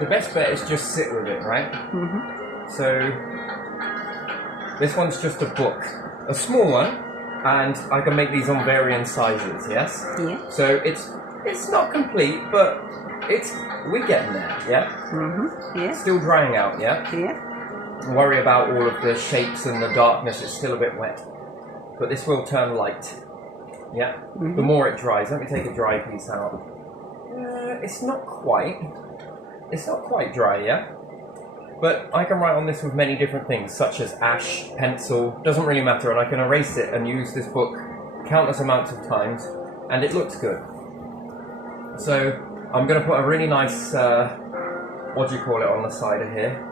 the best bet is just sit with it, right? Mm-hmm. So this one's just a book, a small one, and I can make these on varying sizes. Yes. Yeah. So it's not complete, but we're getting there. Yeah. Mm-hmm. Yeah. Still drying out. Yeah. Yeah. Don't worry about all of the shapes and the darkness. It's still a bit wet, but this will turn light. Yeah. Mm-hmm. The more it dries. Let me take a dry piece out. It's not quite dry, yeah? But I can write on this with many different things, such as ash, pencil, doesn't really matter, and I can erase it and use this book countless amounts of times, and it looks good. So, I'm going to put a really nice, what do you call it on the side of here?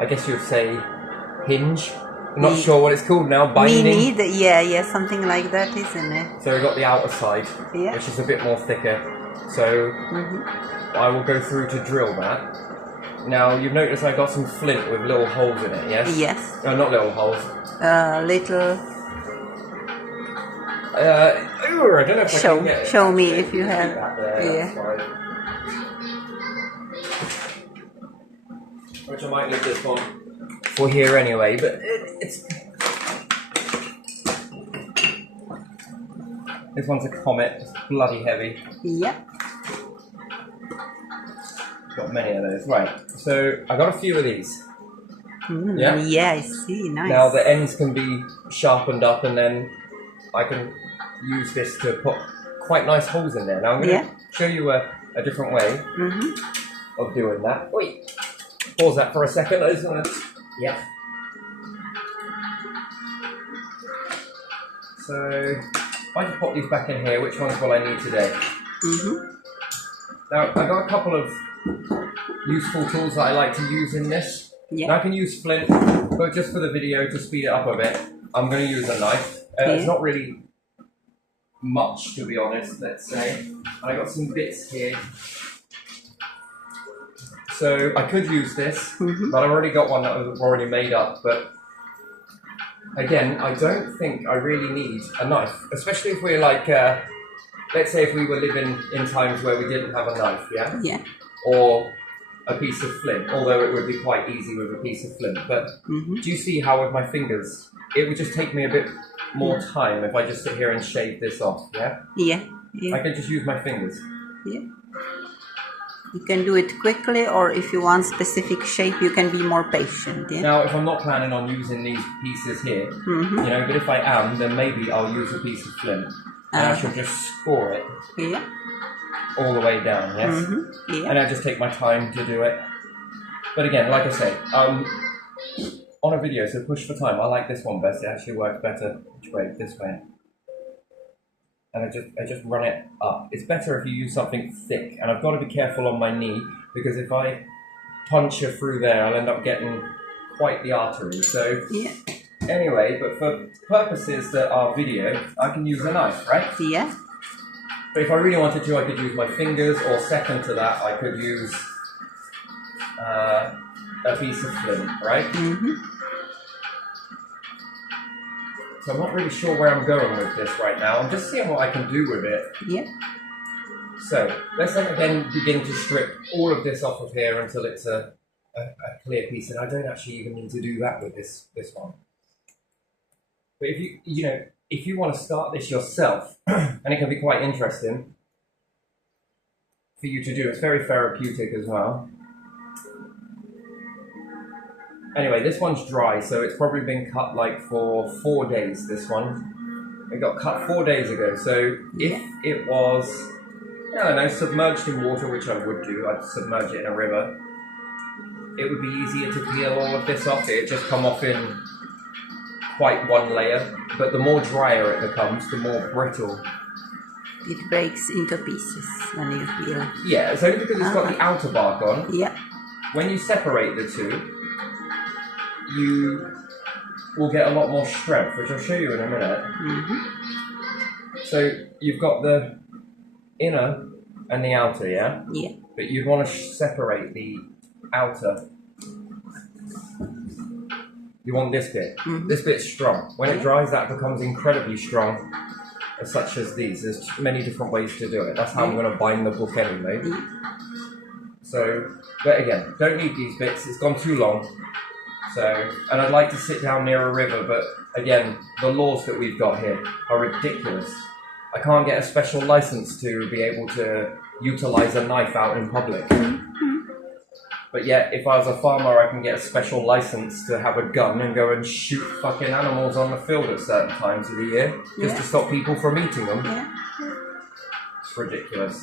I guess you would say hinge. I'm not sure what it's called now, binding. Me neither, yeah, something like that, isn't it? So we've got the outer side, which is a bit more thicker. So I will go through to drill that. Now you've noticed I got some flint with little holes in it, yes? Yes. No, not little holes. Little. I don't know if I can get it. Show me if you have. There, which I might need this one for here anyway, but it's. This one's a Comet. It's bloody heavy. Yep. Got many of those. Right. So I got a few of these. Yeah. Yeah, I see. Nice. Now the ends can be sharpened up, and then I can use this to put quite nice holes in there. Now I'm going to show you a different way of doing that. Wait. Pause that for a second. Yeah. So if I just pop these back in here, which ones will I need today? Now I got a couple of useful tools that I like to use in this. Yeah. Now I can use flint, but just for the video to speed it up a bit, I'm going to use a knife. It's not really much, to be honest, let's say. And I got some bits here. So I could use this, but I've already got one that was already made up. But again, I don't think I really need a knife, especially if we're like, let's say if we were living in times where we didn't have a knife, yeah? Yeah. Or a piece of flint, although it would be quite easy with a piece of flint. But do you see how with my fingers, it would just take me a bit more time if I just sit here and shave this off, yeah? Yeah. I can just use my fingers. Yeah. You can do it quickly, or if you want specific shape, you can be more patient. Yeah? Now, if I'm not planning on using these pieces here, you know, but if I am, then maybe I'll use a piece of flint, and I should just score it all the way down, yes? And I just take my time to do it. But again, like I say, on a video, so push for time, I like this one best. It actually works better which way, this way. And I just run it up. It's better if you use something thick, and I've got to be careful on my knee, because if I puncture through there, I'll end up getting quite the artery. So anyway, but for purposes that are video, I can use a knife, right? Yeah. But if I really wanted to, I could use my fingers, or second to that, I could use a piece of flint, right? So I'm not really sure where I'm going with this right now. I'm just seeing what I can do with it. Yeah. So let's again begin to strip all of this off of here until it's a clear piece. And I don't actually even need to do that with this one. But if you want to start this yourself, and it can be quite interesting for you to do. It's very therapeutic as well. Anyway, this one's dry, so it's probably been cut like for 4 days, this one. It got cut 4 days ago, so if it was, I don't know, submerged in water, which I would do, I'd submerge it in a river, it would be easier to peel all of this off. It'd just come off in quite one layer, but the more drier it becomes, the more brittle. It breaks into pieces when you peel. Yeah, it's only because it's got the outer bark on. Yeah. When you separate the two, you will get a lot more strength, which I'll show you in a minute. So you've got the inner and the outer, yeah? Yeah. But you'd want to separate the outer. You want this bit. This bit's strong. When it dries, that becomes incredibly strong, such as these. There's many different ways to do it. That's how I'm going to bind the book anyway. So, but again, don't need these bits. It's gone too long. So, and I'd like to sit down near a river, but again, the laws that we've got here are ridiculous. I can't get a special license to be able to utilize a knife out in public. But yet, if I was a farmer, I can get a special license to have a gun and go and shoot fucking animals on the field at certain times of the year, just to stop people from eating them. It's ridiculous.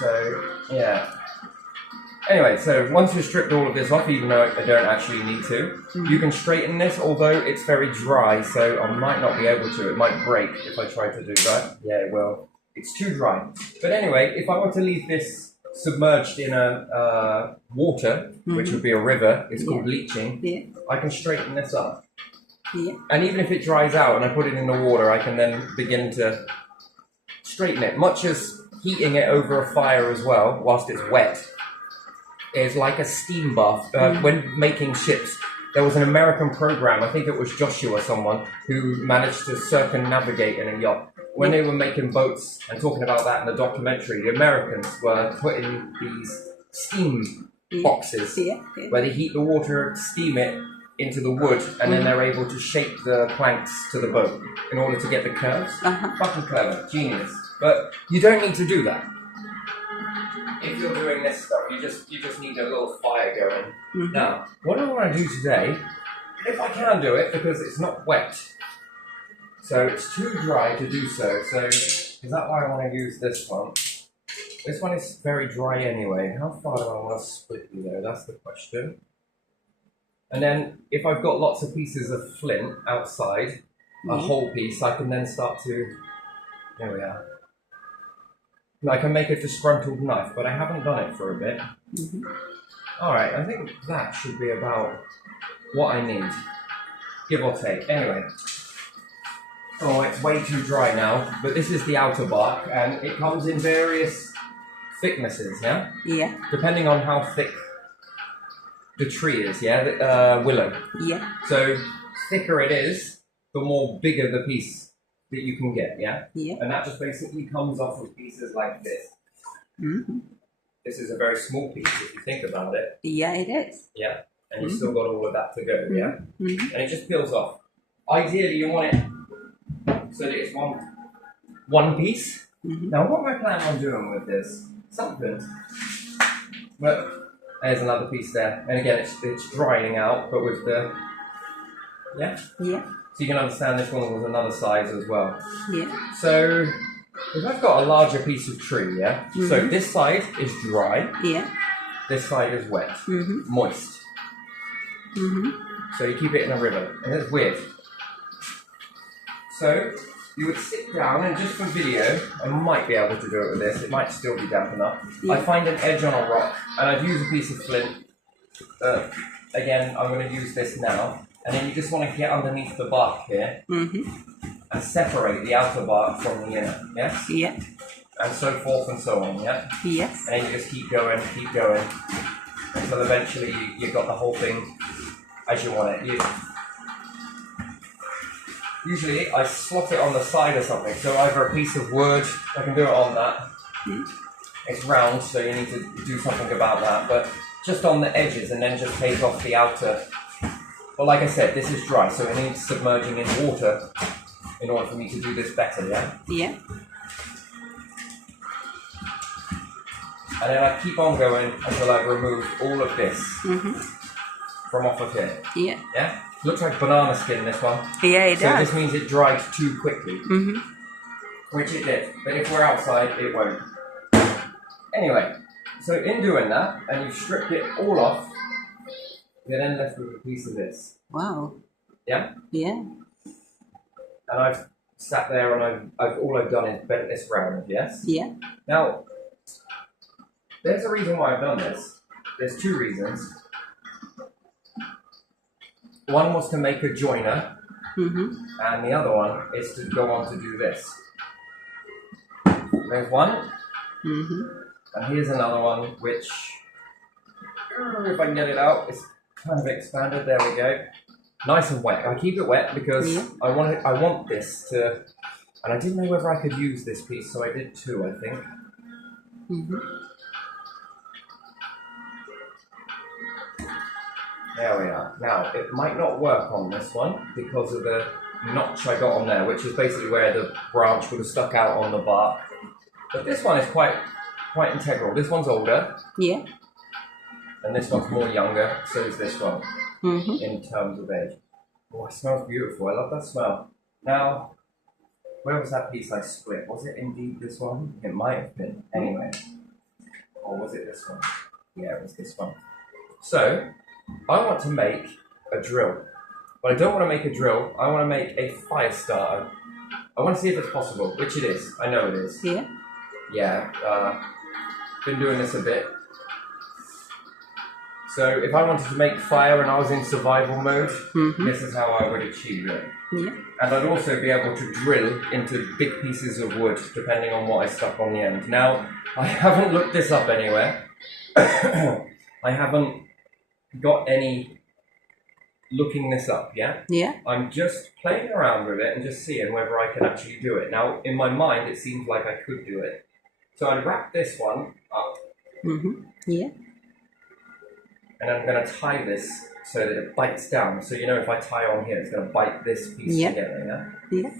So, yeah. Anyway, so once you've stripped all of this off, even though I don't actually need to, you can straighten this, although it's very dry, so I might not be able to. It might break if I try to do that. Yeah, it will. It's too dry. But anyway, if I were to leave this submerged in a water, which would be a river, it's called leaching, I can straighten this up. And even if it dries out and I put it in the water, I can then begin to straighten it, much as heating it over a fire as well, whilst it's wet. Is like a steam bath. When making ships, there was an American program, I think it was Joshua someone, who managed to circumnavigate in a yacht. When they were making boats and talking about that in the documentary, the Americans were putting these steam boxes where they heat the water, steam it into the wood, and then they're able to shape the planks to the boat in order to get the curves. Fucking clever, genius. But you don't need to do that. If you're doing this stuff, you just need a little fire going. Now, what I want to do today, if I can do it, because it's not wet, so it's too dry to do so. So is that why I want to use this one? This one is very dry anyway. How far do I want to split you though? That's the question. And then if I've got lots of pieces of flint outside, a whole piece, I can then start to. There we are. I can make a disgruntled knife, but I haven't done it for a bit. Alright, I think that should be about what I need. Give or take. Anyway. Oh, it's way too dry now, but this is the outer bark, and it comes in various thicknesses, yeah? Yeah. Depending on how thick the tree is, yeah? Willow. Yeah. So, thicker it is, the more bigger the piece that you can get, yeah? Yeah. And that just basically comes off with pieces like this. This is a very small piece if you think about it. Yeah, it is. Yeah. And you've still got all of that to go, yeah? And it just peels off. Ideally, you want it so that it's one piece. Now, what am I planning on doing with this? Something. But there's another piece there. And again, it's drying out, but with the... Yeah? Yeah. So you can understand this one was another size as well. Yeah. So if I've got a larger piece of tree, yeah? So this side is dry. Yeah. This side is wet. Moist. So you keep it in a river. And it's weird. So you would sit down and just for video, I might be able to do it with this. It might still be damp enough. I find an edge on a rock and I'd use a piece of flint. Again, I'm going to use this now. And then you just want to get underneath the bark here and separate the outer bark from the inner, yes? Yeah. And so forth and so on, yeah? Yes. And then you just keep going, until eventually you've got the whole thing as you want it. Usually I slot it on the side or something, so either a piece of wood, I can do it on that. It's round, so you need to do something about that, but just on the edges and then just take off the outer. But like I said, this is dry, so it needs submerging in water in order for me to do this better, yeah? Yeah. And then I keep on going until I've removed all of this from off of here. Yeah. Yeah? Looks like banana skin, this one. Yeah, it does. So this means it dried too quickly. Which it did. But if we're outside, it won't. Anyway, so in doing that, and you've stripped it all off, you're then left with a piece of this. Wow. Yeah? Yeah. And I've sat there and all I've done is bent this round, yes? Yeah. Now, there's a reason why I've done this. There's two reasons. One was to make a joiner, and the other one is to go on to do this. There's one, and here's another one, which, if I can get it out, it's kind of expanded. There we go. Nice and wet. I keep it wet because I want this to, and I didn't know whether I could use this piece, so I did two, I think. There we are. Now, it might not work on this one because of the notch I got on there, which is basically where the branch would have stuck out on the bark. But this one is quite integral. This one's older. Yeah. And this one's more younger, so is this one, in terms of age. Oh, it smells beautiful. I love that smell. Now, where was that piece I split? Was it indeed this one? It might have been. Anyway. Or was it this one? Yeah, it was this one. So, I want to make a drill. But I don't want to make a drill. I want to make a fire starter. I want to see if it's possible, which it is. I know it is. Yeah. Yeah. Been doing this a bit. So if I wanted to make fire and I was in survival mode, this is how I would achieve it. Yeah. And I'd also be able to drill into big pieces of wood, depending on what I stuck on the end. Now, I haven't looked this up anywhere. I haven't got any looking this up, yeah? Yeah. I'm just playing around with it and just seeing whether I can actually do it. Now, in my mind, it seems like I could do it. So I'd wrap this one up. Yeah. And I'm going to tie this so that it bites down. So, you know, if I tie on here, it's going to bite this piece together, yeah? Yeah.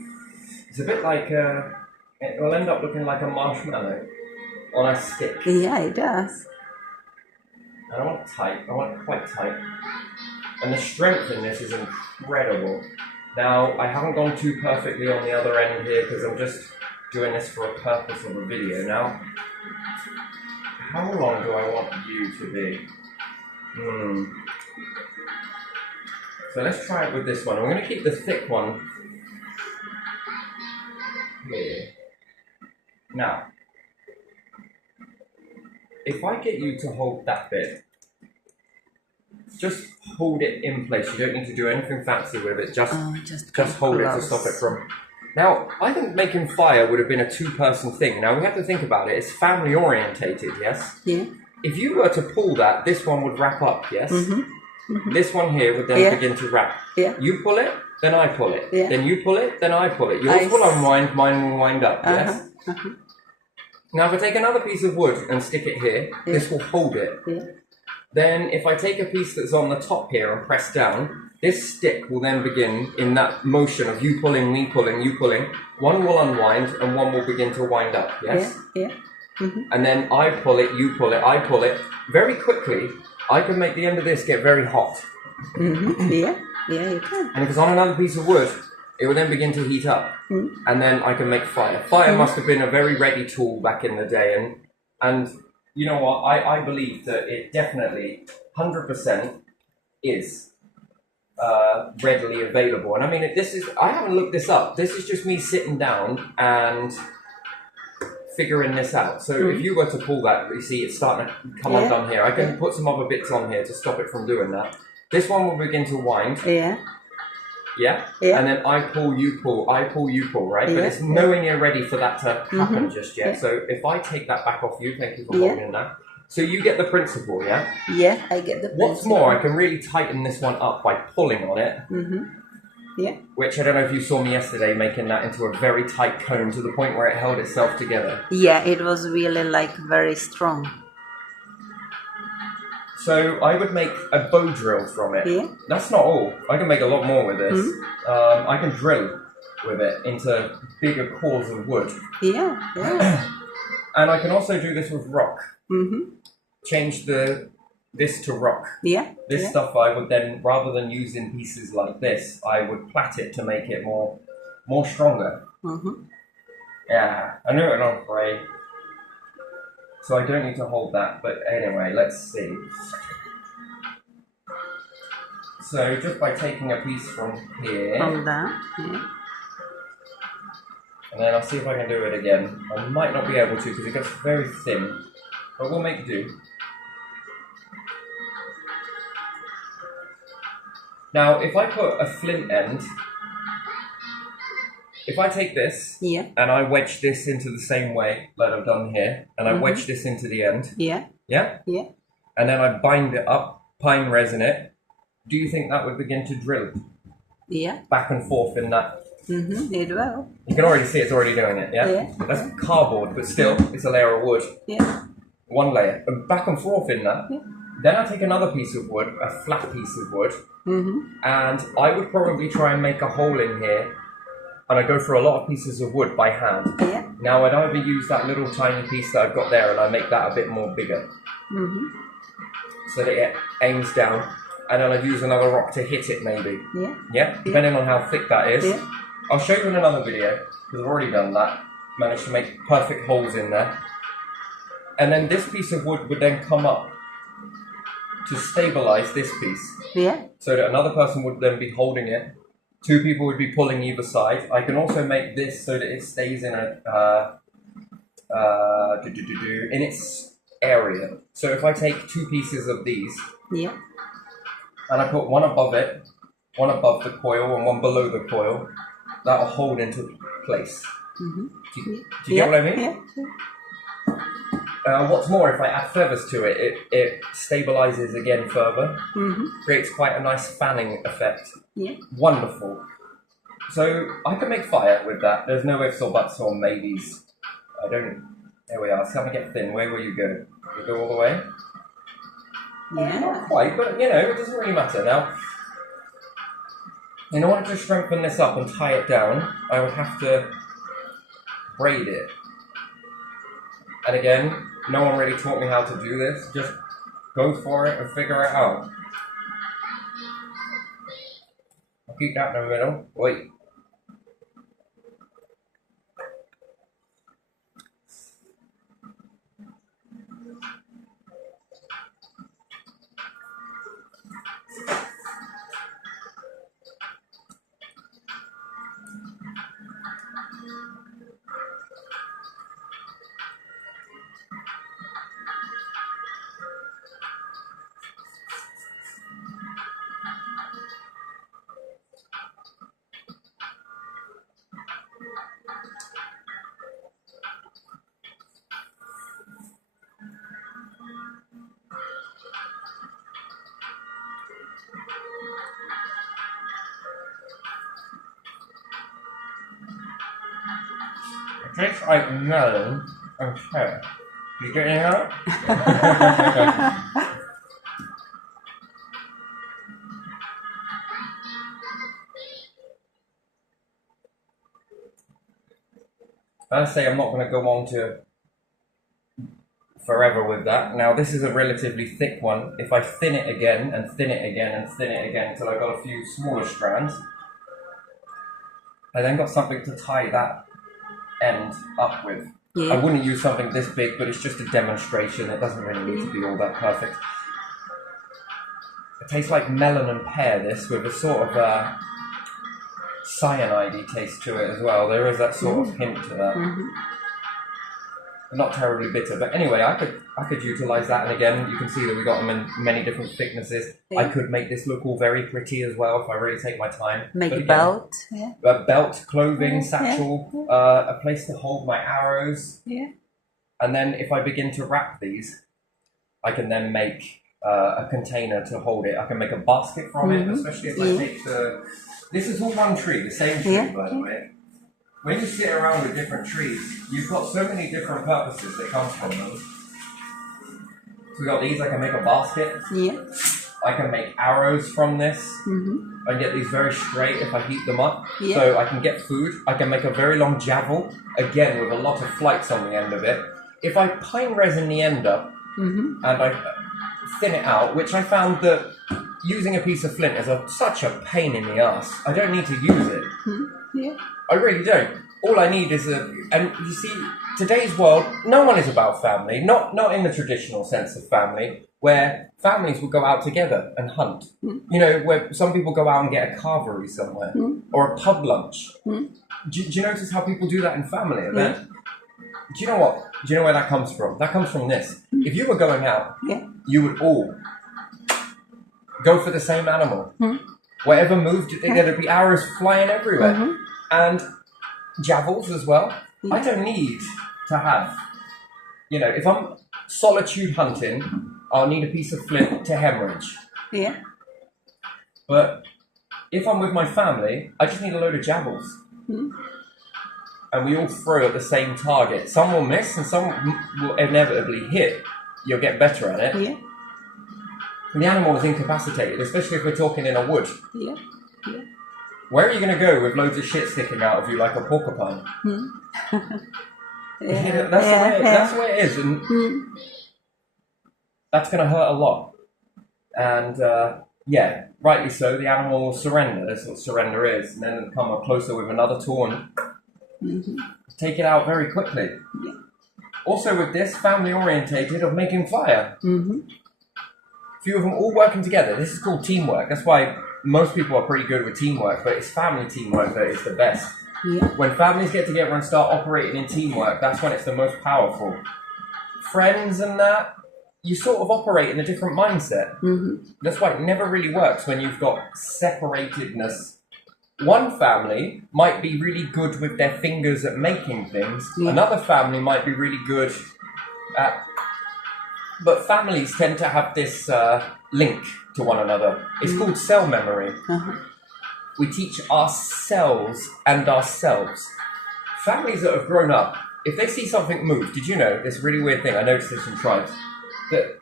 It's a bit like, it will end up looking like a marshmallow on a stick. Yeah, it does. And I want it tight. I want it quite tight. And the strength in this is incredible. Now, I haven't gone too perfectly on the other end here because I'm just doing this for a purpose of a video. Now, how long do I want you to be? So let's try it with this one. I'm going to keep the thick one here. Now, if I get you to hold that bit, just hold it in place. You don't need to do anything fancy with it. Just hold it to stop it from... Now, I think making fire would have been a two-person thing. Now, we have to think about it. It's family-orientated, yes? Yeah. If you were to pull that, this one would wrap up, yes? This one here would then begin to wrap. Yeah. You pull it, then I pull it. Yeah. Then you pull it, then I pull it. Yours will unwind, mine will wind up, yes? Now, if I take another piece of wood and stick it here, this will hold it. Yeah. Then, if I take a piece that's on the top here and press down, this stick will then begin in that motion of you pulling, me pulling, you pulling. One will unwind and one will begin to wind up, yes? Yeah. And then I pull it, you pull it, I pull it. Very quickly, I can make the end of this get very hot. Yeah, you can. And if it's on another piece of wood, it will then begin to heat up. And then I can make fire. Fire must have been a very ready tool back in the day. And you know what? I believe that it definitely, 100% is readily available. And I mean, I haven't looked this up. This is just me sitting down and figuring this out. So if you were to pull that, you see it's starting to come undone here. I can put some other bits on here to stop it from doing that. This one will begin to wind. Yeah? And then I pull, you pull, I pull, you pull, right? But it's nowhere near ready for that to happen just yet. So if I take that back off you, thank you for holding that. So you get the principle, yeah? Yeah, I get the principle. What's more, I can really tighten this one up by pulling on it. Yeah. Which I don't know if you saw me yesterday making that into a very tight cone to the point where it held itself together. Yeah, it was really like very strong. So I would make a bow drill from it. Yeah. That's not all. I can make a lot more with this. I can drill with it into bigger cores of wood. Yeah. And I can also do this with rock. Change this to rock. Yeah. This stuff I would then, rather than using pieces like this, I would plait it to make it more stronger. Yeah, I knew it on gray. So I don't need to hold that, but anyway, let's see. So just by taking a piece from here. From that, yeah. And then I'll see if I can do it again. I might not be able to because it gets very thin, but we'll make do. Now, if I put a flint end, if I take this and I wedge this into the same way that I've done here, and I wedge this into the end, and then I bind it up, pine resin it, do you think that would begin to drill? Back and forth in that It will. You can already see it's already doing it, yeah? Yeah. That's cardboard, but still, it's a layer of wood. Yeah. One layer. And back and forth in that. Yeah. Then I take another piece of wood, a flat piece of wood, and I would probably try and make a hole in here, and I go for a lot of pieces of wood by hand. Yeah. Now I'd either use that little tiny piece that I've got there, and I make that a bit more bigger. So that it aims down, and then I'd use another rock to hit it maybe. Yeah. Yeah? Depending on how thick that is. Yeah. I'll show you in another video, because I've already done that. Managed to make perfect holes in there. And then this piece of wood would then come up to stabilize this piece. Yeah. So that another person would then be holding it. Two people would be pulling either side. I can also make this so that it stays in in its area. So if I take two pieces of these, yeah, and I put one above it, one above the coil and one below the coil, that will hold into place. Do you get what I mean? Yeah. What's more, if I add feathers to it, it stabilizes again further. Creates quite a nice fanning effect. Yeah. Wonderful. So I can make fire with that. There's no ifs or buts or maybes. I don't. There we are. It's going to get thin. Where will you go? You go all the way? Yeah. Not quite, but you know, it doesn't really matter. Now, in order to strengthen this up and tie it down, I would have to braid it. And again, no one really taught me how to do this. Just go for it and figure it out. I'll keep that in the middle. Wait. It tastes like melon and pear. You getting that? I say I'm not going to go on to forever with that. Now this is a relatively thick one. If I thin it again and thin it again and thin it again until I've got a few smaller strands, I then got something to tie that end up with. Yeah. I wouldn't use something this big, but it's just a demonstration. It doesn't really need to be all that perfect. It tastes like melon and pear, this, with a sort of cyanide-y taste to it as well. There is that sort of hint to that. Not terribly bitter, but anyway, I could utilize that, and again, you can see that we got them in many different thicknesses. Yeah. I could make this look all very pretty as well if I really take my time. Make a belt, yeah. A belt, clothing, satchel, a place to hold my arrows. Yeah. And then if I begin to wrap these, I can then make a container to hold it. I can make a basket from it, especially if I take the... This is all one tree, the same tree, by the way. When you sit around with different trees, you've got so many different purposes that come from them. So we got these, I can make a basket. Yeah. I can make arrows from this. I can get these very straight if I heat them up. Yeah. So I can get food. I can make a very long javel, again with a lot of flights on the end of it. If I pine resin the end up and I thin it out, which I found that using a piece of flint is such a pain in the ass. I don't need to use it. Yeah. I really don't. All I need is and you see, today's world, no one is about family. Not in the traditional sense of family, where families will go out together and hunt. You know, where some people go out and get a carvery somewhere, or a pub lunch. Do you notice how people do that in family events? Do you know what? Do you know where that comes from? That comes from this. If you were going out, you would all go for the same animal. Whatever moved, there'd be arrows flying everywhere. And javels as well. I don't need to have, you know, if I'm solitude hunting, I'll need a piece of flint to hemorrhage. Yeah. But if I'm with my family, I just need a load of javels. and we all throw at the same target. Some will miss and some will inevitably hit. You'll get better at it. Yeah. And the animal is incapacitated, especially if we're talking in a wood. Yeah. Yeah. Where are you going to go with loads of shit sticking out of you like a porcupine? That's the way it is, and that's going to hurt a lot. And yeah, rightly so, the animal will surrender. That's what surrender is. And then come up closer with another tool and take it out very quickly. Yeah. Also with this, family orientated of making fire. Few of them all working together. This is called teamwork. That's why most people are pretty good with teamwork, but it's family teamwork that is the best. Yeah. When families get together and start operating in teamwork, that's when it's the most powerful. Friends and that, you sort of operate in a different mindset. That's why it never really works when you've got separatedness. One family might be really good with their fingers at making things. Yeah. Another family might be really good at... But families tend to have this link to one another. It's called cell memory. We teach ourselves and ourselves. Families that have grown up, if they see something move, did you know, this really weird thing, I noticed this in tribes, that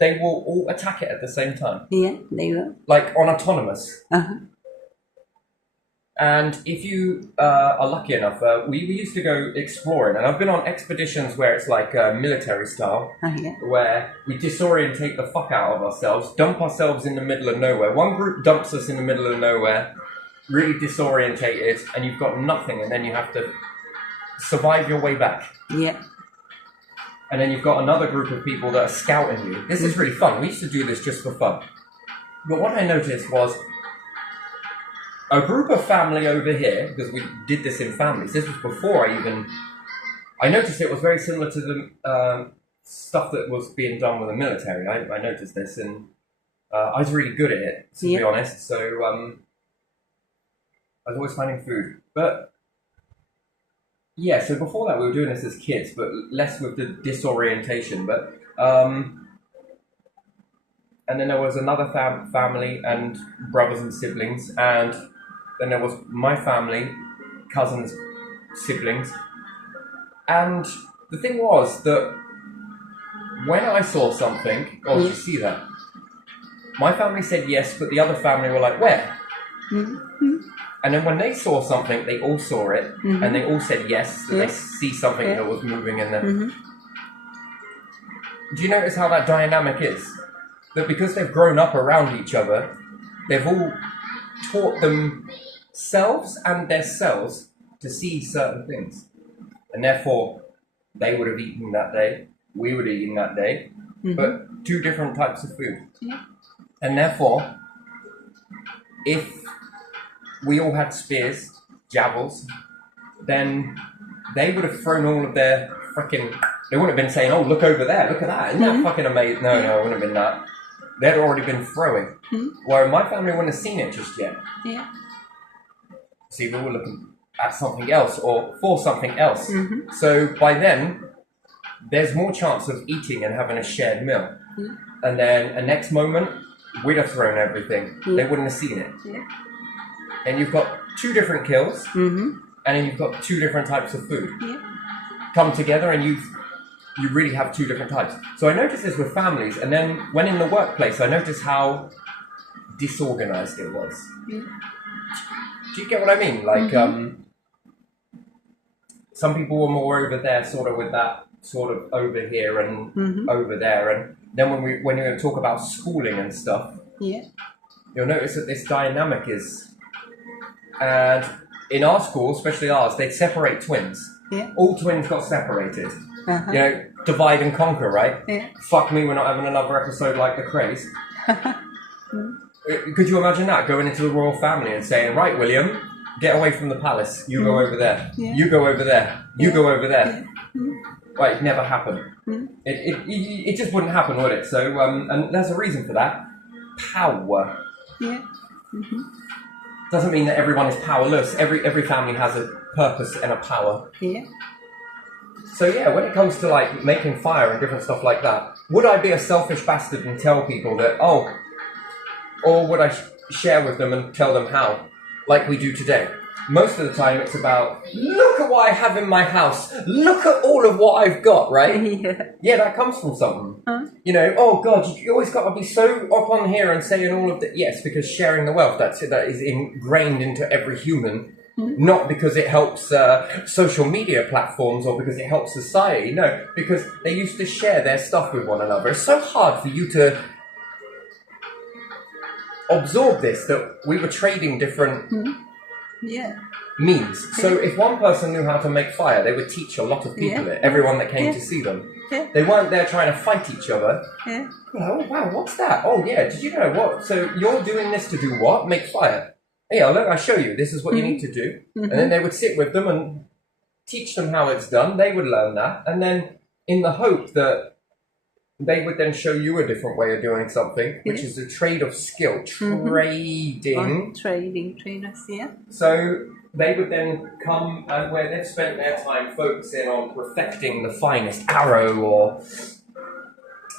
they will all attack it at the same time. Yeah, they will. Like on autonomous. And if you are lucky enough, we used to go exploring, and I've been on expeditions where it's like military style, where we disorientate the fuck out of ourselves, dump ourselves in the middle of nowhere. One group dumps us in the middle of nowhere, really disorientated, and you've got nothing, and then you have to survive your way back. Yeah. And then you've got another group of people that are scouting you. This is really fun. We used to do this just for fun. But what I noticed was a group of family over here, because we did this in families. This was before I noticed it was very similar to the stuff that was being done with the military. I noticed this, and I was really good at it, to be honest. So I was always finding food. But yeah, so before that we were doing this as kids, but less with the disorientation. But and then there was another family and brothers and siblings, and then there was my family, cousins, siblings. And the thing was that when I saw something, did you see that? My family said yes, but the other family were like, where? And then when they saw something, they all saw it, and they all said yes, that they see something that was moving in them. Do you notice how that dynamic is? That because they've grown up around each other, they've all taught themselves and their cells to see certain things. And therefore, they would have eaten that day, we would have eaten that day, but two different types of food. And therefore, if we all had spears, javels, then they would have thrown all of their freaking... They wouldn't have been saying, oh, look over there, look at that, isn't that fucking amazing? No, it wouldn't have been that. They'd already been throwing. Where my family wouldn't have seen it just yet. See, we were looking at something else or for something else. So by then, there's more chance of eating and having a shared meal. And then a next moment, we'd have thrown everything. They wouldn't have seen it. And you've got two different kills, and then you've got two different types of food. Come together, and you really have two different types. So I noticed this with families, and then when in the workplace, I noticed how disorganized it was. Do you get what I mean? Like, some people were more over there, sort of with that sort of over here and over there. And then when you talk about schooling and stuff, you'll notice that this dynamic is... And in our school, especially ours, they'd separate twins. All twins got separated. You know, divide and conquer, right? Fuck me, we're not having another episode like The Craze. Could you imagine that, going into the royal family and saying, right, William, get away from the palace. You go over there. You go over there. You go over there. Well, it never happened. It just wouldn't happen, would it? So, and there's a reason for that. Power. Doesn't mean that everyone is powerless. Every family has a purpose and a power. So yeah, when it comes to like making fire and different stuff like that, would I be a selfish bastard and tell people that, oh, or would I share with them and tell them how, like we do today? most of the time it's about, look at what I have in my house. Look at all of what I've got, right? Yeah, that comes from something. You know, oh God, you always got to be so up on here and saying all of the... Yes, because sharing the wealth, that is ingrained into every human. Not because it helps social media platforms or because it helps society. No, because they used to share their stuff with one another. It's so hard for you to absorb this, that we were trading different... means. So if one person knew how to make fire, they would teach a lot of people it. Everyone that came to see them. They weren't there trying to fight each other. Oh wow, what's that? Oh yeah, did you know what? So you're doing this to do what? Make fire. Yeah, look, I'll show you. This is what you need to do. And then they would sit with them and teach them how it's done. They would learn that. And then in the hope that they would then show you a different way of doing something, which is a trade of skill. Trading. Traders, So they would then come and where they've spent their time focusing on perfecting the finest arrow or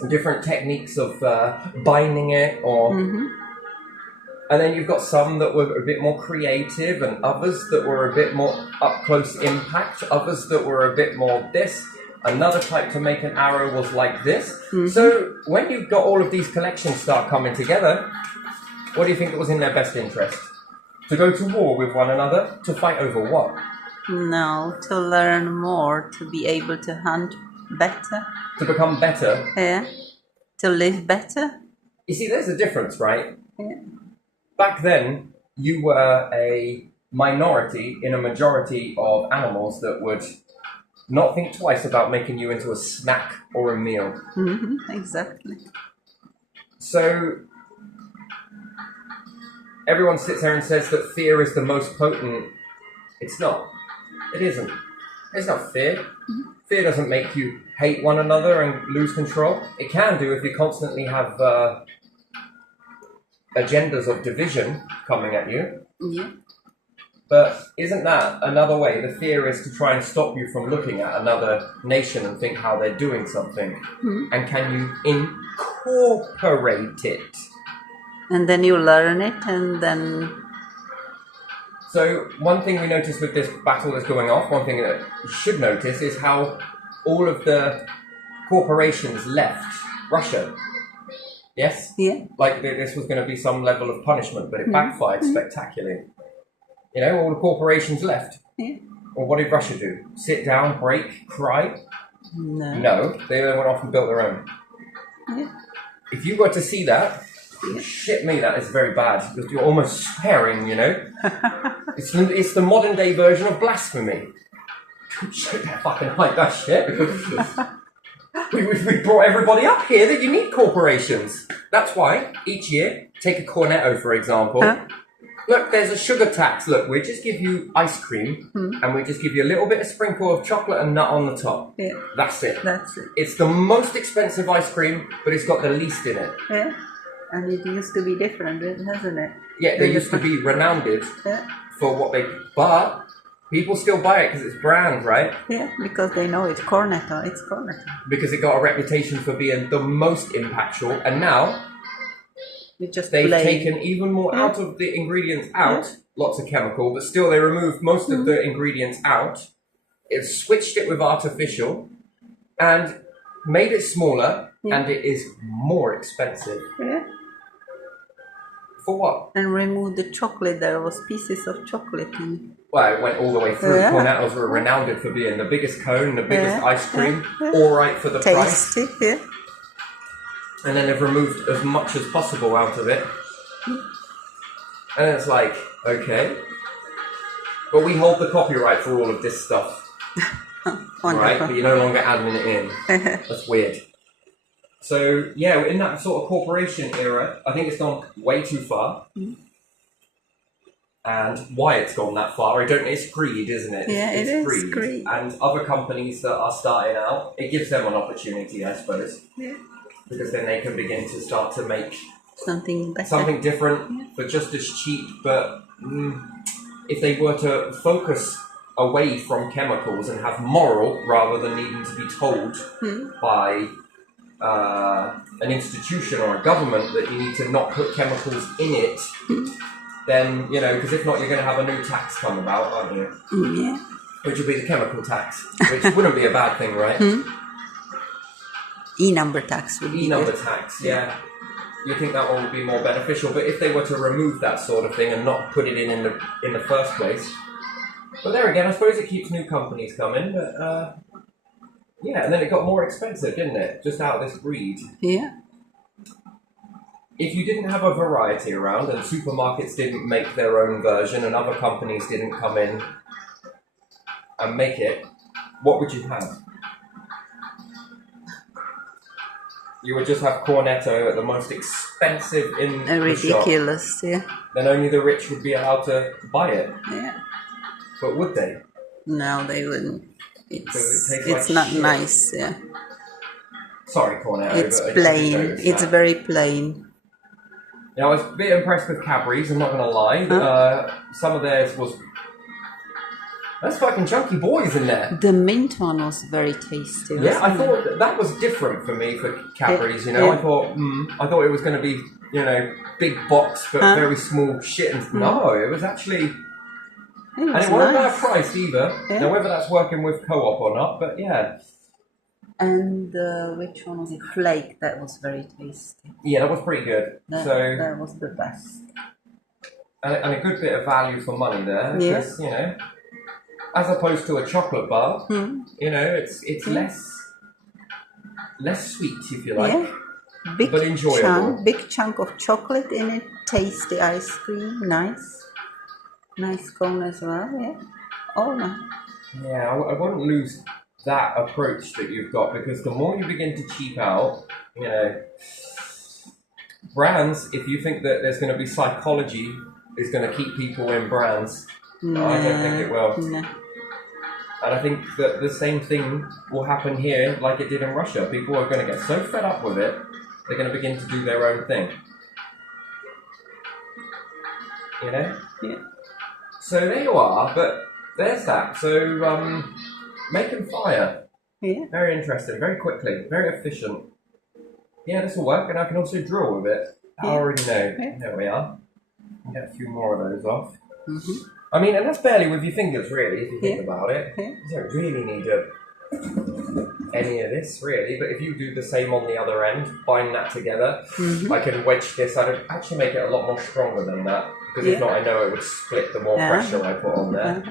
different techniques of binding it or... And then you've got some that were a bit more creative and others that were a bit more up-close impact, others that were a bit more this. Another type to make an arrow was like this. So when you've got all of these collections start coming together, what do you think it was in their best interest? To go to war with one another? To fight over what? No, to learn more, to be able to hunt better. To become better? Yeah. To live better. You see, there's a difference, right? Back then, you were a minority in a majority of animals that would not think twice about making you into a snack or a meal. Exactly. So, everyone sits there and says that fear is the most potent. It's not. It isn't. It's not fear. Fear doesn't make you hate one another and lose control. It can do if you constantly have agendas of division coming at you. But isn't that another way? The fear is to try and stop you from looking at another nation and think how they're doing something. And can you incorporate it? And then you learn it and then... So one thing we notice with this battle that's going off, one thing that you should notice is how all of the corporations left Russia. Yes? Like this was going to be some level of punishment, but it backfired spectacularly. You know, all the corporations left. Well, what did Russia do? Sit down, break, cry? No, they went off and built their own. If you were to see that, shit me, that is very bad. Because you're almost swearing, you know? It's the modern day version of blasphemy. Shit, I fucking like that shit. We brought everybody up here that you need corporations. That's why, each year, take a cornetto, for example. Look, there's a sugar tax. Look, we just give you ice cream, and we just give you a little bit of sprinkle of chocolate and nut on the top. That's it. It's the most expensive ice cream, but it's got the least in it. And it used to be different, hasn't it? Yeah, they used to be renowned for what they... But people still buy it because it's brand, right? Yeah, because they know it's cornetto. It's cornetto. Because it got a reputation for being the most impactful, and now... They've taken even more out of the ingredients out, lots of chemical, but still they removed most of the ingredients out. It's switched it with artificial and made it smaller, and it is more expensive. For what? And removed the chocolate. There was pieces of chocolate in it. Well, it went all the way through. Cornettos were renowned for being the biggest cone, the biggest ice cream, all right for the price. Tasty, And then they've removed as much as possible out of it. And it's like, okay. But we hold the copyright for all of this stuff. Right? But you're no longer admin it in. That's weird. So, yeah, in that sort of corporation era, I think it's gone way too far. And why it's gone that far, it's greed, isn't it? It's greed. And other companies that are starting out, it gives them an opportunity, I suppose. Because then they can begin to start to make something better, something different, but just as cheap. But if they were to focus away from chemicals and have moral rather than needing to be told by an institution or a government that you need to not put chemicals in it, then, you know, because if not, you're going to have a new tax come about, aren't you? Yeah. Which would be the chemical tax, which wouldn't be a bad thing, right? E-number tax would be E-number good. tax, yeah. You think that one would be more beneficial, but if they were to remove that sort of thing and not put it in the first place, but there again, I suppose it keeps new companies coming, but yeah, and then it got more expensive, didn't it? Just out of this breed. Yeah. If you didn't have a variety around and supermarkets didn't make their own version and other companies didn't come in and make it, what would you have? You would just have Cornetto at the most expensive in the shop. Ridiculous, yeah. Then only the rich would be allowed to buy it. Yeah. But would they? No, they wouldn't. It's like not shit. nice, yeah. Sorry, Cornetto. It's but plain. It's that. very plain. Yeah, I was a bit impressed with Cadbury's, I'm not going to lie. Some of theirs was... There's fucking chunky boys in there. The mint one was very tasty. Yeah, I thought that was different for me for Cadbury's, you know. Yeah. I thought it was going to be, you know, big box but very small shit. And no, it was actually... and it wasn't bad priced either. Yeah. Now, whether that's working with co-op or not, but yeah. And which one was it? Flake. That was very tasty. Yeah, that was pretty good. That was the best. And a good bit of value for money there. Yeah. Because, you know, as opposed to a chocolate bar, you know, it's less sweet, if you like. Yeah. But enjoyable. Big chunk of chocolate in it. Tasty ice cream. Nice. Nice cone as well, yeah. Oh, no. Yeah, I wouldn't lose that approach that you've got, because the more you begin to cheap out, you know, brands, if you think that there's going to be psychology is going to keep people in brands, no, I don't think it will. No. And I think that the same thing will happen here like it did in Russia. People are going to get so fed up with it, they're going to begin to do their own thing. You know? Yeah. So there you are, but there's that. So, making fire. Yeah. Very interesting, very quickly, very efficient. Yeah, this will work, and I can also drill with it. I already know. Yeah. There we are. I'll get a few more of those off. I mean, and that's barely with your fingers, really, if you think about it. Yeah. You don't really need any of this, really. But if you do the same on the other end, bind that together, I can wedge this. I'd actually make it a lot more stronger than that. Because if not, I know it would split the more pressure I put on there.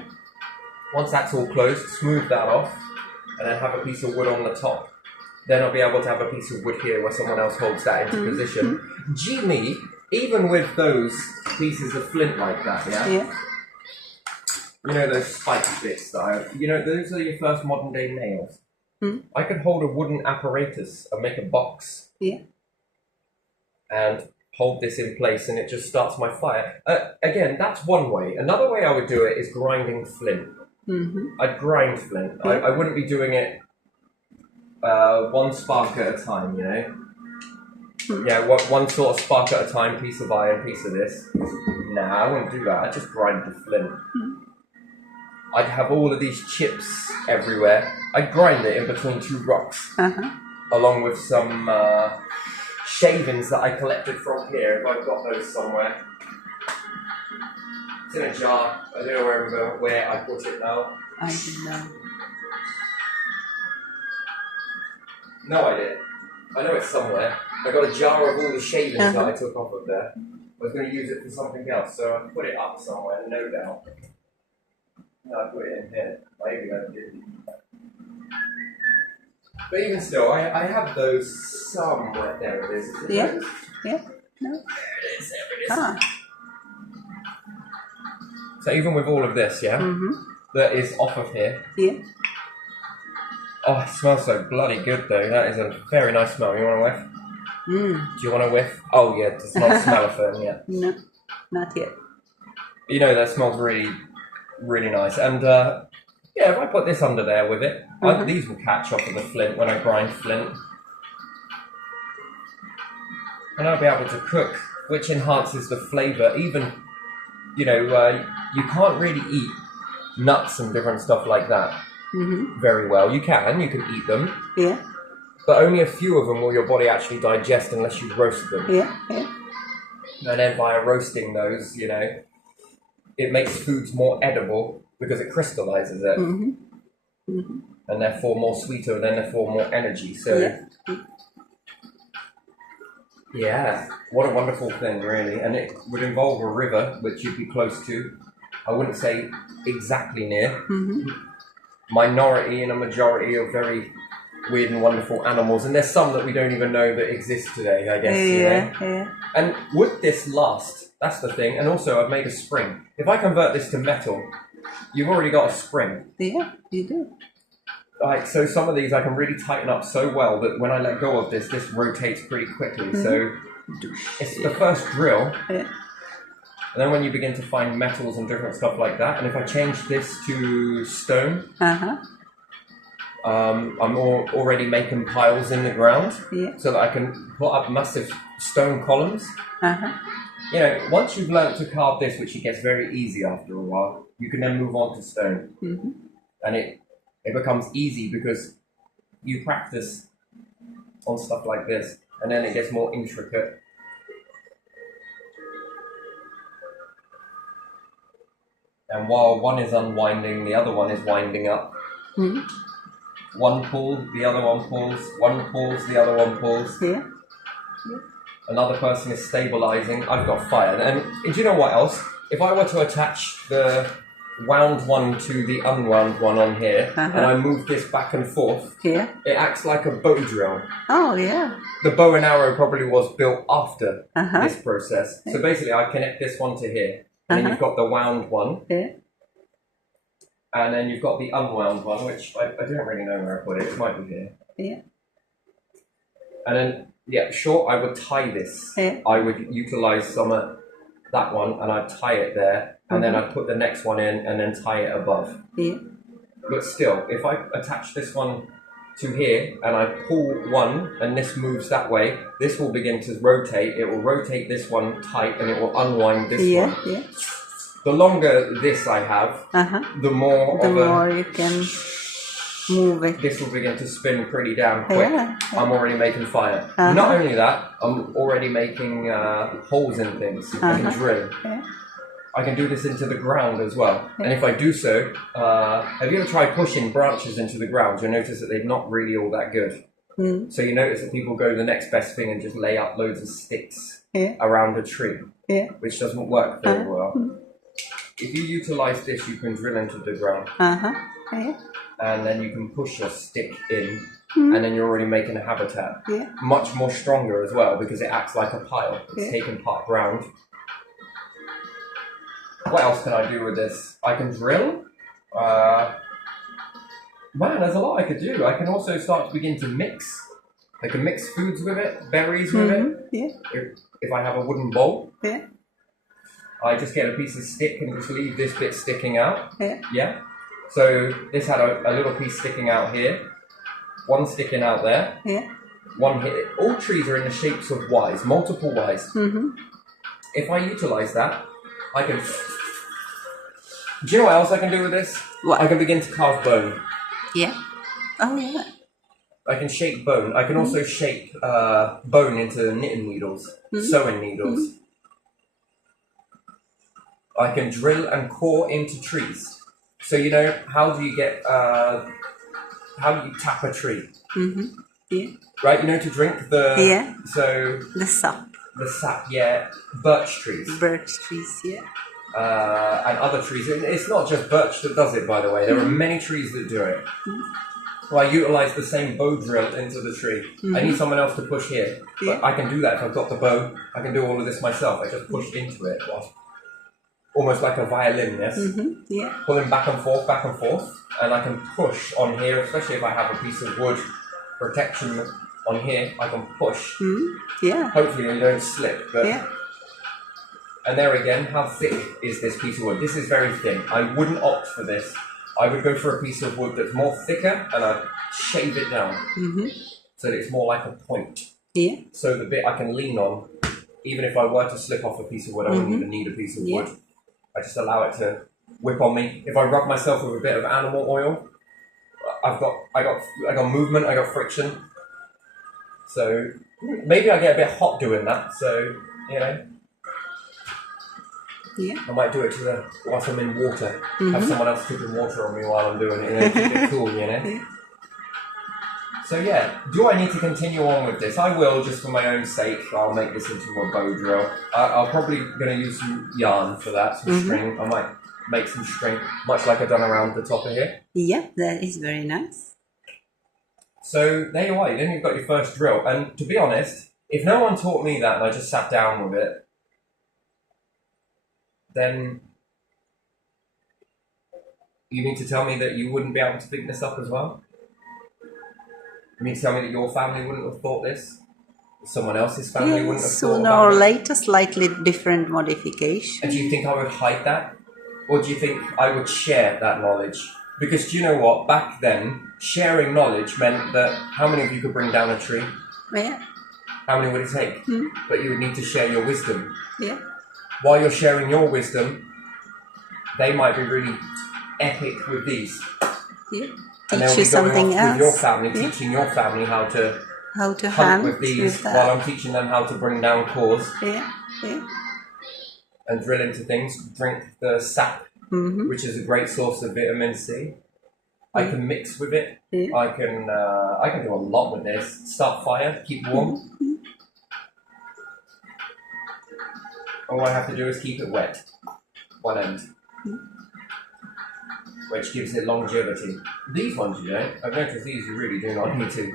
Once that's all closed, smooth that off, and then have a piece of wood on the top. Then I'll be able to have a piece of wood here where someone else holds that into position. Gee me, even with those pieces of flint like that, yeah? You know those spike bits that you know, those are your first modern day nails. I could hold a wooden apparatus and make a box. And hold this in place, and it just starts my fire. Again, that's one way. Another way I would do it is grinding flint. I'd grind flint. I wouldn't be doing it one spark at a time, you know? Yeah, one sort of spark at a time, piece of iron, piece of this. Nah, I wouldn't do that. I'd just grind the flint. I'd have all of these chips everywhere. I'd grind it in between two rocks, along with some shavings that I collected from here, if I've got those somewhere. It's in a jar. I don't remember where I put it now. I don't know. No idea. I know it's somewhere. I got a jar of all the shavings that I took off of there. I was going to use it for something else, so I put it up somewhere, no doubt. No, I put it in here. Maybe I didn't. But even still, I have those somewhere. There it is. Yeah. No. There it is. So even with all of this, that is off of here. Oh, it smells so bloody good though. That is a very nice smell. You want a whiff? Do you want a whiff? Oh yeah, it's not smell of it yet. No, not yet. You know, that smells really, really nice. And yeah, if I put this under there with it, these will catch off of the flint when I grind flint. And I'll be able to cook, which enhances the flavour. Even, you know, you can't really eat nuts and different stuff like that very well. You can eat them. But only a few of them will your body actually digest unless you roast them. And then via roasting those, you know, it makes foods more edible because it crystallizes it. And therefore more sweeter, and then therefore more energy. So, yeah, what a wonderful thing, really. And it would involve a river, which you'd be close to. I wouldn't say exactly near. Minority and a majority of very weird and wonderful animals. And there's some that we don't even know that exist today, I guess. You know? And would this last? That's the thing. And also, I've made a spring. If I convert this to metal, you've already got a spring. Yeah, you do. Like, so some of these I can really tighten up so well that when I let go of this rotates pretty quickly. So it's the first drill. And then when you begin to find metals and different stuff like that, and if I change this to stone, I'm already making piles in the ground so that I can put up massive stone columns. You know, once you've learnt to carve this, which it gets very easy after a while, you can then move on to stone. And it becomes easy because you practice on stuff like this, and then it gets more intricate. And while one is unwinding, the other one is winding up. One pulls, the other one pulls. One pulls, the other one pulls. Another person is stabilizing. I've got fire. And do you know what else? If I were to attach the wound one to the unwound one on here, and I move this back and forth, it acts like a bow drill. Oh, yeah. The bow and arrow probably was built after this process. So basically, I connect this one to here. And then you've got the wound one. And then you've got the unwound one, which I don't really know where I put it. It might be here. And then, I would tie this. I would utilize some of that one, and I'd tie it there. And then I'd put the next one in, and then tie it above. But still, if I attach this one to here, and I pull one, and this moves that way, this will begin to rotate. It will rotate this one tight, and it will unwind this one. The longer this I have, the more you can move it. This will begin to spin pretty damn quick. I'm already making fire. Not only that, I'm already making holes in things. I can drill. I can do this into the ground as well. And if I do so, have you ever tried pushing branches into the ground? You'll notice that they're not really all that good. So you notice that people go the next best thing and just lay up loads of sticks around a tree, which doesn't work very well. If you utilize this, you can drill into the ground. And then you can push your stick in, and then you're already making a habitat. Much more stronger as well, because it acts like a pile. It's taking part ground. What else can I do with this? I can drill. Man, there's a lot I could do. I can also start to begin to mix. I can mix foods with it, berries with it. If I have a wooden bowl. I just get a piece of stick and just leave this bit sticking out. So this had a little piece sticking out here, one sticking out there, one here. All trees are in the shapes of Ys, multiple Ys. If I utilize that, I can... Do you know what else I can do with this? What? I can begin to carve bone. I can shape bone. I can also shape bone into knitting needles, sewing needles. I can drill and core into trees. So, you know, how do you tap a tree? Right, you know, to drink the... So... The sap. The sap, birch trees. Birch trees, and other trees. It's not just birch that does it, by the way. There are many trees that do it. So I utilize the same bow drill into the tree. I need someone else to push here. But I can do that if I've got the bow. I can do all of this myself. I just push into it. Almost like a violin, yes? Pulling back and forth, and I can push on here, especially if I have a piece of wood protection on here, I can push. Hopefully you don't slip, but... And there again, how thick is this piece of wood? This is very thin. I wouldn't opt for this. I would go for a piece of wood that's more thicker, and I'd shave it down, so that it's more like a point. So the bit I can lean on, even if I were to slip off a piece of wood, I wouldn't even need a piece of wood. I just allow it to whip on me. If I rub myself with a bit of animal oil, I got movement, I got friction. So maybe I get a bit hot doing that. So, you know, Yeah. I might do it whilst I'm in water. Have someone else tipping water on me while I'm doing it. You know, keep it cool, you know. Yeah. So yeah, do I need to continue on with this? I will, just for my own sake. I'll make this into a bow drill. I'll probably going to use some yarn for that, some string. I might make some string, much like I've done around the top of here. Yeah, that is very nice. So there you are. Then you've got your first drill. And to be honest, if no one taught me that and I just sat down with it, then you mean to tell me that you wouldn't be able to pick this up as well? You mean to tell me that your family wouldn't have thought this? Someone else's family wouldn't have thought sooner or later, slightly different modification. And do you think I would hide that? Or do you think I would share that knowledge? Because do you know what? Back then, sharing knowledge meant that how many of you could bring down a tree? Yeah. How many would it take? But you would need to share your wisdom. Yeah. While you're sharing your wisdom, they might be really epic with these. Yeah. And Teach they'll you be going something off else. with your family, teaching your family how to hunt with these, while I'm teaching them how to bring down cores. Yeah. Yeah. And drill into things, drink the sap, which is a great source of vitamin C. I can mix with it. Yeah. I can do a lot with this. Start fire, keep warm. All I have to do is keep it wet, one end, which gives it longevity. These ones you don't. I've noticed these you really do not need to.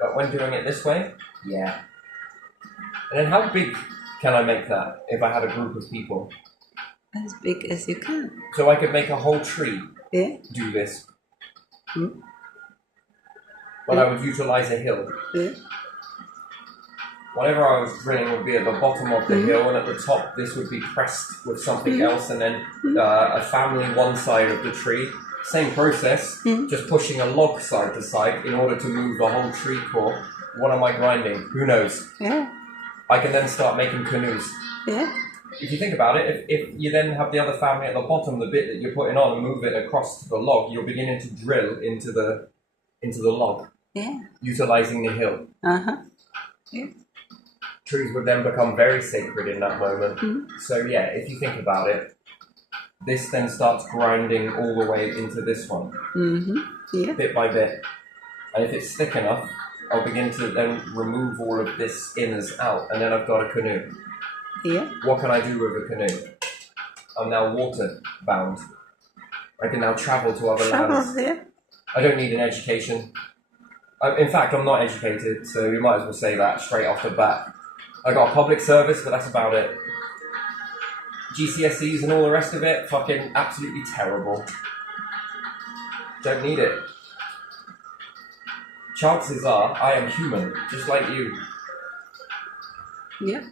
But when doing it this way, yeah. And then how big can I make that if I had a group of people? As big as you can. So I could make a whole tree do this. But I would utilize a hill. Whatever I was drilling would be at the bottom of the hill, and at the top this would be pressed with something else, and then a family one side of the tree. Same process, just pushing a log side to side in order to move the whole tree core. What am I grinding? Who knows? Yeah. I can then start making canoes. Yeah. If you think about it, if you then have the other family at the bottom, the bit that you're putting on, and move it across to the log, you're beginning to drill into the log. Yeah. Utilizing the hill. Yeah. Trees would then become very sacred in that moment. So yeah, if you think about it, this then starts grinding all the way into this one, Yeah. bit by bit. And if it's thick enough, I'll begin to then remove all of this inners out, and then I've got a canoe. Yeah. What can I do with a canoe? I'm now water bound. I can now travel to other lands. Yeah. I don't need an education. In fact, I'm not educated, so you might as well say that straight off the bat. I got a public service, but that's about it. GCSEs and all the rest of it, fucking absolutely terrible. Don't need it. Chances are, I am human, just like you. Yeah.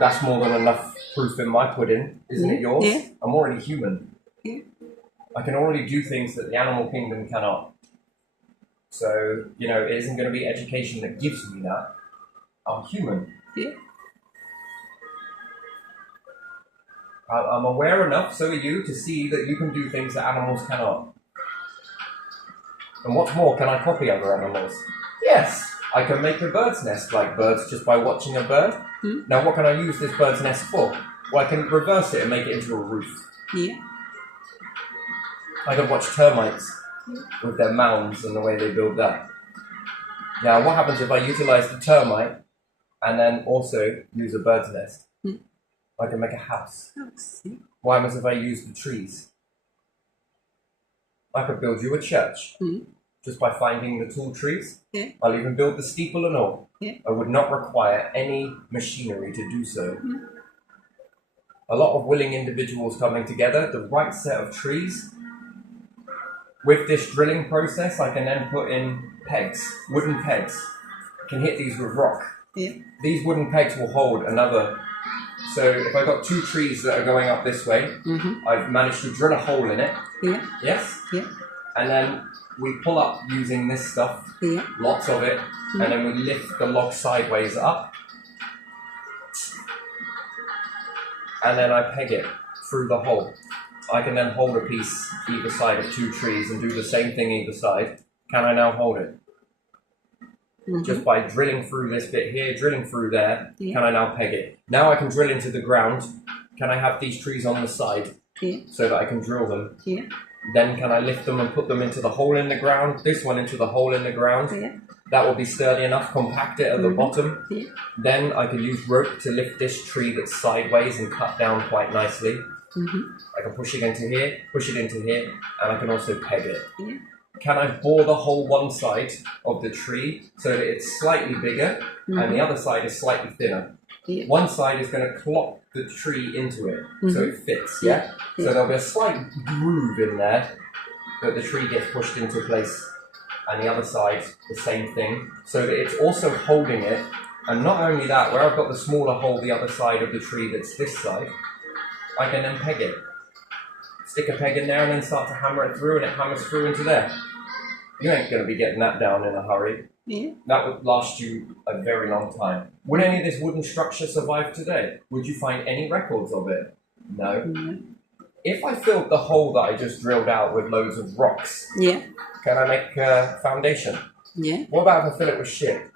That's more than enough proof in my pudding, isn't it yours? Yeah. I'm already human. Yeah. I can already do things that the animal kingdom cannot. So, you know, it isn't going to be education that gives me that. I'm human. Yeah. I'm aware enough, so are you, to see that you can do things that animals cannot. And what's more, can I copy other animals? Yes! I can make a bird's nest like birds just by watching a bird. Now what can I use this bird's nest for? Well, I can reverse it and make it into a roof. Yeah. I can watch termites with their mounds and the way they build that. Now what happens if I utilize the termite and then also use a bird's nest? I can make a house. What happens if I use the trees? I could build you a church just by finding the tall trees. Yeah. I'll even build the steeple and all. Yeah. I would not require any machinery to do so. A lot of willing individuals coming together, the right set of trees. With this drilling process, I can then put in pegs, wooden pegs. I can hit these with rock. Yeah. These wooden pegs will hold another. So if I've got two trees that are going up this way, I've managed to drill a hole in it. Yeah. Yes? Yeah. And then we pull up using this stuff, lots of it, and then we lift the log sideways up. And then I peg it through the hole. I can then hold a piece either side of two trees and do the same thing either side. Can I now hold it? just by drilling through this bit here, drilling through there, can I now peg it? Now I can drill into the ground. Can I have these trees on the side so that I can drill them? Then can I lift them and put them into the hole in the ground? This one into the hole in the ground. That will be sturdy enough, compact it at the bottom. Then I can use rope to lift this tree that's sideways and cut down quite nicely. I can push it into here, and I can also peg it. Can I bore the hole one side of the tree so that it's slightly bigger and the other side is slightly thinner? One side is going to clock the tree into it so it fits, So there'll be a slight groove in there that the tree gets pushed into place, and the other side, the same thing, so that it's also holding it. And not only that, where I've got the smaller hole the other side of the tree that's this side, I can then peg it. Stick a peg in there and then start to hammer it through, and it hammers through into there. You ain't going to be getting that down in a hurry. That would last you a very long time. Would any of this wooden structure survive today? Would you find any records of it? No. If I filled the hole that I just drilled out with loads of rocks, can I make a foundation? What about if I fill it with shit?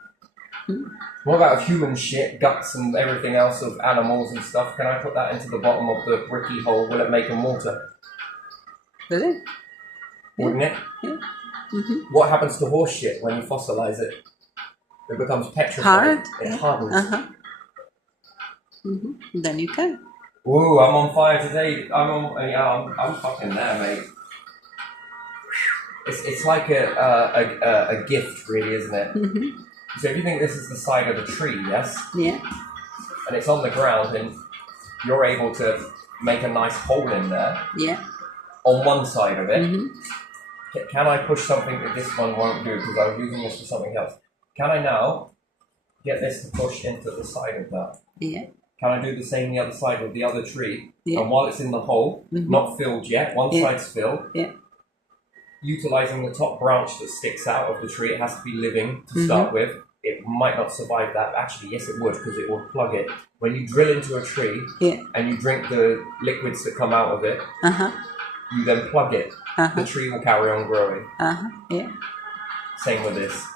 What about human shit, guts and everything else of animals and stuff? Can I put that into the bottom of the bricky hole? Will it make a mortar? Will it? Wouldn't it? What happens to horse shit when you fossilize it? It becomes petrified. Hard? It hardens. Then you can. Ooh, I'm on fire today. I'm fucking there, mate. It's like a gift, really, isn't it? So if you think this is the side of the tree, yes? And it's on the ground, and you're able to make a nice hole in there. On one side of it. Can I push something that this one won't do because I was using this for something else? Can I now get this to push into the side of that? Can I do the same the other side with the other tree? And while it's in the hole, not filled yet, one side's filled, utilizing the top branch that sticks out of the tree, it has to be living to start with. It might not survive that. Actually, yes it would, because it will plug it. When you drill into a tree and you drink the liquids that come out of it, you then plug it. The tree will carry on growing. Same with this.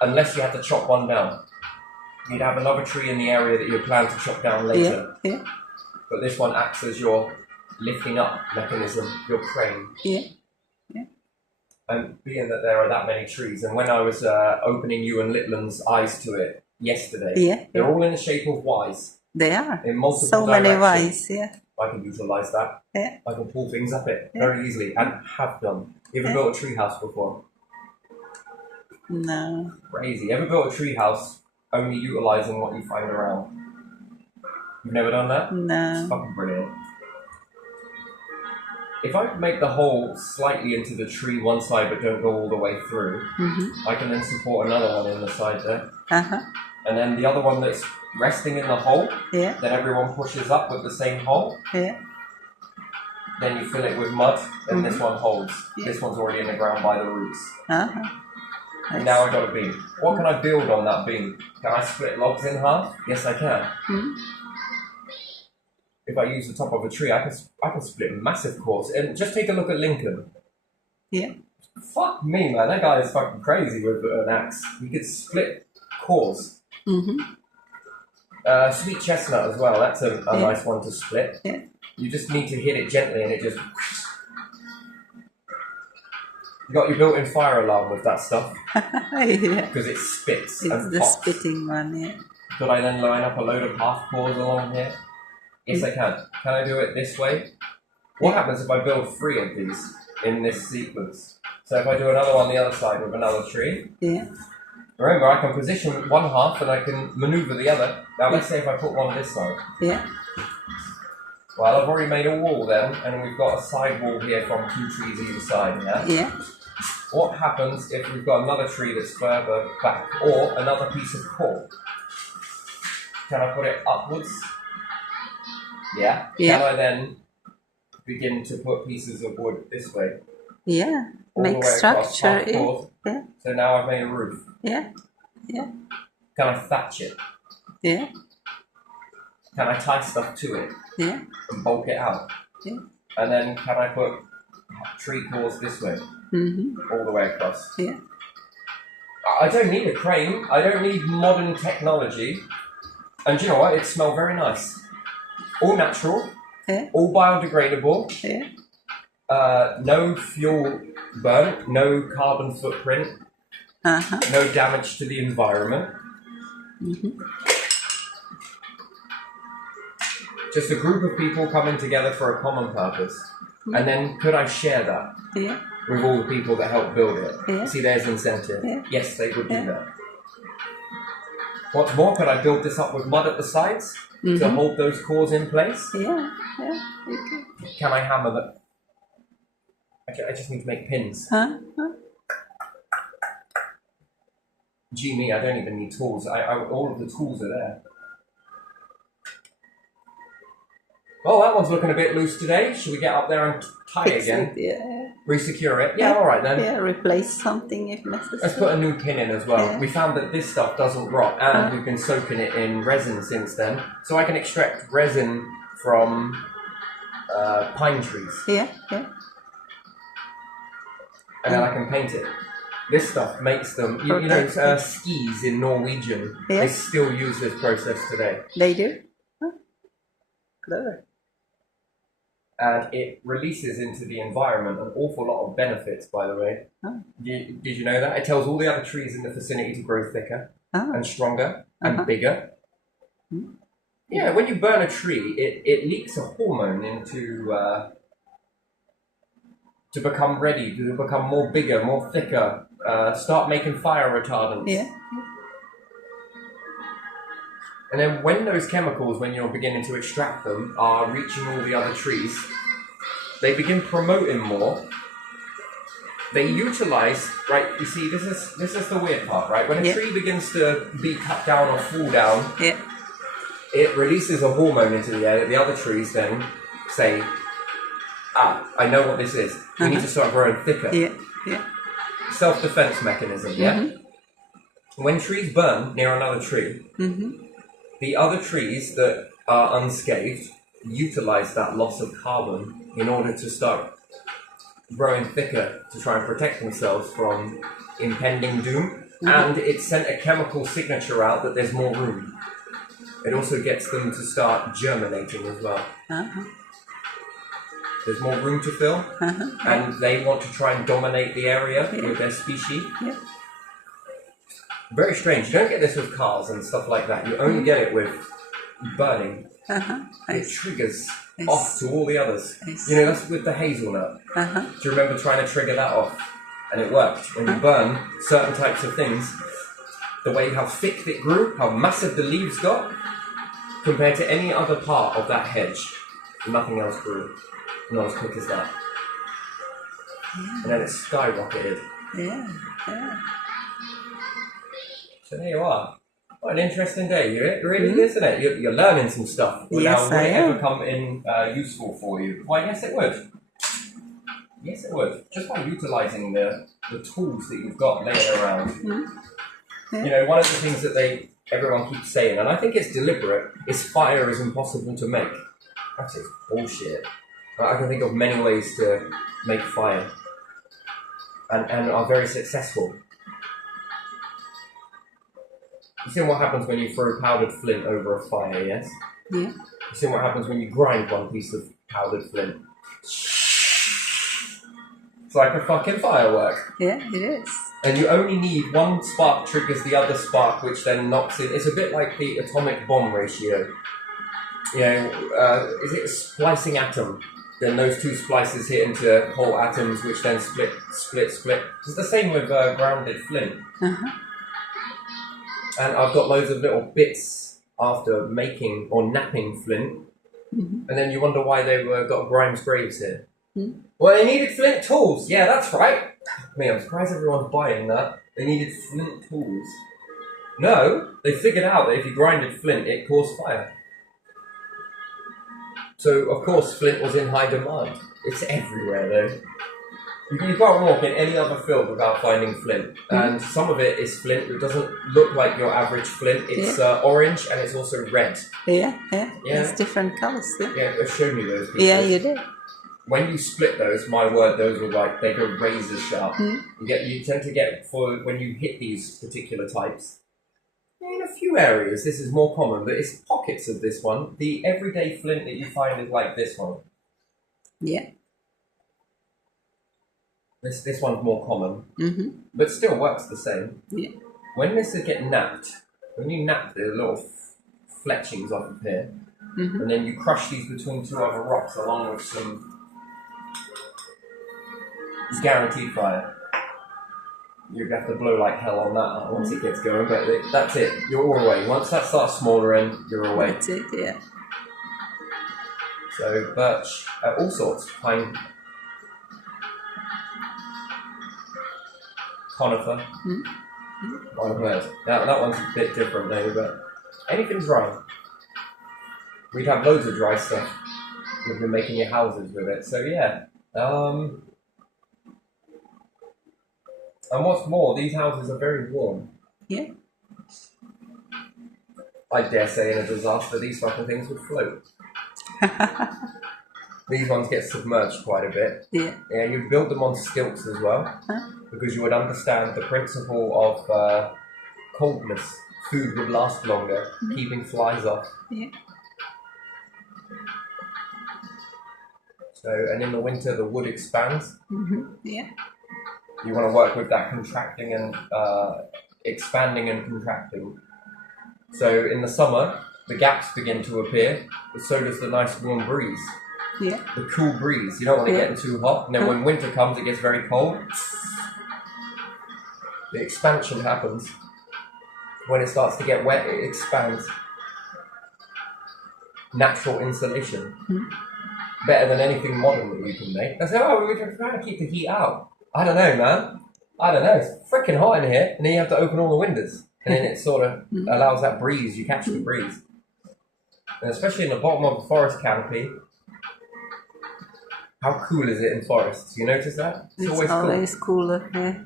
Unless you have to chop one down. You'd have another tree in the area that you plan to chop down later. But this one acts as your lifting up mechanism, your crane. And being that there are that many trees, and when I was opening you and Litland's eyes to it yesterday, they're all in the shape of Ys. They are. In multiple so directions. many Ys, I can utilize that. I can pull things up it very easily, and have done. You ever built a tree house before? No. Crazy. Ever built a tree house only utilizing what you find around? You've never done that? No. It's fucking brilliant. If I make the hole slightly into the tree one side but don't go all the way through, I can then support another one in the side there. And then the other one that's resting in the hole, then everyone pushes up with the same hole. Then you fill it with mud, and this one holds. This one's already in the ground by the roots. Now I've got a beam. What can I build on that beam? Can I split logs in half? Yes, I can. If I use the top of a tree, I can split massive cores. And just take a look at Lincoln. Fuck me, man. That guy is fucking crazy with an axe. He could split cores. Sweet chestnut as well. That's a nice one to split. You just need to hit it gently, and it just. You got your built-in fire alarm with that stuff. Because it spits it's and the pops. spitting one, Could I then line up a load of half cores along here? Yes, I can. Can I do it this way? What happens if I build 3 of these in this sequence? So if I do another one the other side with another tree, remember I can position one half and I can maneuver the other. Now let's say if I put one this side. Well, I've already made a wall then, and we've got a side wall here from 2 trees either side, What happens if we've got another tree that's further back, or another piece of core? Can I put it upwards? Can I then begin to put pieces of wood this way? Make structure. So now I've made a roof. Can I thatch it? Can I tie stuff to it? And bulk it out? And then can I put tree cores this way? All the way across? I don't need a crane. I don't need modern technology. And you know what? It smells very nice. All natural. Yeah. All biodegradable. Yeah. No fuel burn. No carbon footprint. No damage to the environment. Just a group of people coming together for a common purpose. And then could I share that with all the people that helped build it? Yeah. See, there's incentive. Yeah. Yes, they would do that. What's more, could I build this up with mud at the sides to hold those cores in place? Yeah, yeah, you can. Can I hammer them? I just need to make pins. Gee me, I don't even need tools. All of the tools are there. Well, that one's looking a bit loose today. Should we get up there and tie it again? Yeah. Resecure it? Yeah, all right then. Yeah, replace something if necessary. Let's put a new pin in as well. Yeah. We found that this stuff doesn't rot, and we've been soaking it in resin since then. So I can extract resin from pine trees. Yeah, yeah. And then I can paint it. This stuff makes them, you know, skis in Norwegian. Yeah. They still use this process today. They do? Huh. Clever. And it releases into the environment an awful lot of benefits, by the way. Oh. Did you know that? It tells all the other trees in the vicinity to grow thicker and stronger and bigger. Yeah, when you burn a tree, it leaks a hormone into to become ready, to become more bigger, more thicker, start making fire retardants. Yeah. And then when those chemicals, when you're beginning to extract them, are reaching all the other trees, they begin promoting more. They utilize, right, you see, this is the weird part, right? When a tree begins to be cut down or fall down, it releases a hormone into the air that the other trees then say, I know what this is. We need to start growing thicker. Yeah, yeah. Self-defense mechanism, When trees burn near another tree, the other trees that are unscathed utilize that loss of carbon in order to start growing thicker to try and protect themselves from impending doom. And it sent a chemical signature out that there's more room. It also gets them to start germinating as well. There's more room to fill, and they want to try and dominate the area with their species. Very strange. You don't get this with cars and stuff like that. You only get it with burning. It triggers off to all the others. You know, that's with the hazelnut. Do you remember trying to trigger that off? And it worked. When you burn certain types of things, the way how thick it grew, how massive the leaves got, compared to any other part of that hedge, nothing else grew. Not as quick as that. And then it skyrocketed. So there you are. What an interesting day. It really isn't it? You're learning some stuff. Will it ever come in useful for you? Well, yes it would. Yes it would. Just by utilising the tools that you've got laying around. You know, one of the things that everyone keeps saying, and I think it's deliberate, is fire is impossible to make. That's just bullshit. I can think of many ways to make fire, and are very successful. You see what happens when you throw powdered flint over a fire, yes? Yeah. You see what happens when you grind one piece of powdered flint? It's like a fucking firework. Yeah, it is. And you only need one spark triggers the other spark, which then knocks it. It's a bit like the atomic bomb ratio. You know, is it a splicing atom? Then those two splices hit into whole atoms, which then split. It's the same with grounded flint. And I've got loads of little bits after making or napping flint. And then you wonder why they've got Grimes graves here. Well, they needed flint tools. Yeah, that's right. Man, I'm surprised everyone's buying that. They needed flint tools. No, they figured out that if you grinded flint, it caused fire. So, of course, flint was in high demand. It's everywhere, though. You can't walk in any other field without finding flint. And some of it is flint that doesn't look like your average flint. It's orange and it's also red. Yeah. It's different colors. Yeah, I've shown you those pieces. Yeah, you did. when you split those, my word, those were like, they go razor sharp. You tend to get, for when you hit these particular types, in a few areas this is more common, but it's pockets of this one. The everyday flint that you find is like this one. Yeah. This one's more common, but still works the same. Yeah. When this is getting napped, when you nap, there's little fletchings off of here, and then you crush these between two other rocks along with some guaranteed fire. You're going to have to blow like hell on that once it gets going, but that's it. You're all away. Once that starts smaller end, you're away. That's it, yeah. So birch, all sorts, pine, conifer. That one's a bit different though, but anything dry. We'd have loads of dry stuff. We've been making your houses with it, so yeah. And what's more, these houses are very warm. Yeah. I dare say in a disaster, these fucking things would float. These ones get submerged quite a bit. Yeah. Yeah, you build them on stilts as well, because you would understand the principle of coldness. Food would last longer, keeping flies off. Yeah. So, and in the winter, the wood expands. Yeah. You want to work with that contracting and expanding and contracting. So in the summer, the gaps begin to appear, but so does the nice warm breeze. Yeah. The cool breeze. You don't want to get too hot. And then when winter comes, it gets very cold. The expansion happens. When it starts to get wet, it expands. Natural insulation. Better than anything modern that you can make. I say, oh, we're trying to keep the heat out. I don't know, man. I don't know. It's freaking hot in here, and then you have to open all the windows, and then it sort of allows that breeze. You catch the breeze, and especially in the bottom of the forest canopy. How cool is it in forests? You notice that? It's always cool. cooler. Yeah.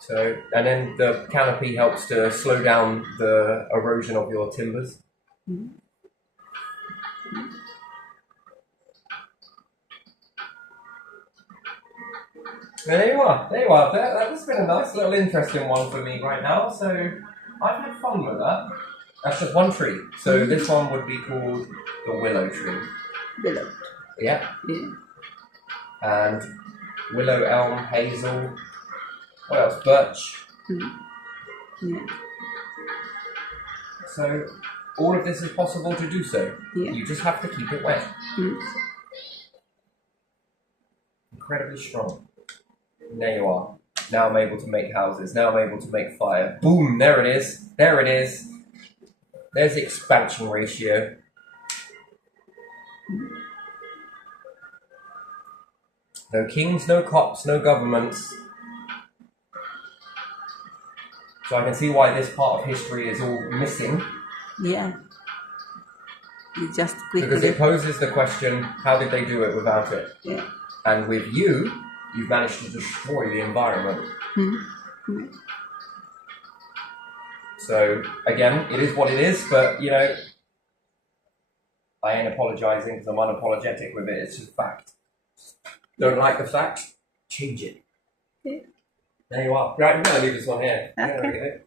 So, and then the canopy helps to slow down the erosion of your timbers. There you are. That's been a nice little interesting one for me right now. So I've had fun with that. That's just one tree. So this one would be called the willow tree. Willow. Yeah. Yeah. And willow, elm, hazel. What else? Birch. Yeah. So all of this is possible to do so. Yeah. You just have to keep it wet. Incredibly strong. There you are. Now I'm able to make houses. Now I'm able to make fire. Boom! There it is. There it is. There's the expansion ratio. No kings, no cops, no governments. So I can see why this part of history is all missing. Yeah. You just quickly... Because it poses the question, how did they do it without it? Yeah. And with you, you've managed to destroy the environment. So, again, it is what it is, but, you know, I ain't apologising because I'm unapologetic with it. It's just fact. Don't like the fact? Change it. Yeah. There you are. Right, I'm going to leave this one here. Okay.